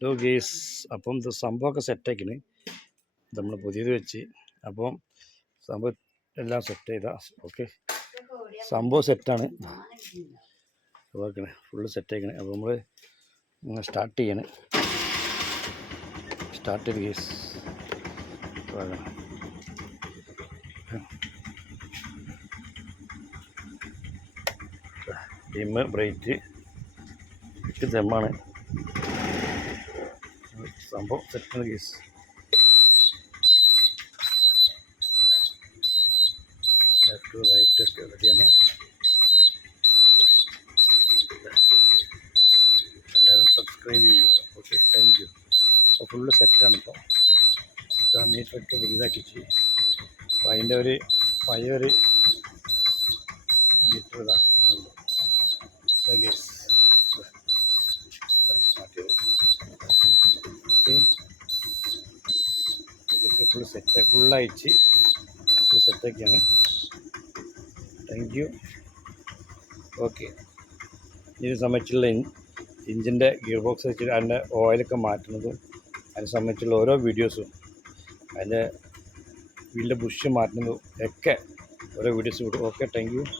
Hello guys, അപ്പം ഇത് സംഭവമൊക്കെ സെറ്റാക്കിന് നമ്മൾ പുതിയത് വെച്ച്. അപ്പം സംഭവം എല്ലാം സെറ്റ് ചെയ്താ ഓക്കെ. സംഭവം സെറ്റാണ്, ഓക്കെ, ഫുള്ള് സെറ്റാക്കണേ. അപ്പോൾ നമ്മൾ സ്റ്റാർട്ട് ചെയ്യണേ. സ്റ്റാർട്ട് ചെയ്ത് ഗേസ്. ഡിമ്മ് ബ്രൈറ്റ് ഇത് ദമ്മാണ്. സംഭവം സെറ്റാണ് ഗേസ്. ലെഫ്റ്റ് റൈറ്റ് ഒക്കെ റെഡിയാണ്. എല്ലാവരും സബ്സ്ക്രൈബ് ചെയ്യുക. Okay, thank you. അപ്പോൾ ഫുള്ള് സെറ്റാണ്. ഇപ്പോൾ മീറ്ററൊക്കെ പുതിയതാക്കിച്ച്. അപ്പോൾ അതിൻ്റെ ഒരു പഴയൊരു മീറ്റർ ഇതാണ് ഗേസ്. മാറ്റിയത് ഓക്കെ. ഇതൊക്കെ ഫുള്ള് സെറ്റ്, ഫുള്ളയച്ച് ഫുൾ സെറ്റൊക്കെയാണ്. Thank you. ഓക്കെ, ഇതിനെ സംബന്ധിച്ചുള്ള എഞ്ചിൻ്റെ ഗിയർ ബോക്സ് വെച്ചിട്ട് അതിൻ്റെ ഓയിലൊക്കെ മാറ്റുന്നതും അതിനെ സംബന്ധിച്ചുള്ള ഓരോ വീഡിയോസും അതിൻ്റെ വീലിൻ്റെ ബുഷ് മാറ്റുന്നതും ഒക്കെ ഓരോ വീഡിയോസ് വിടും. Okay, thank you.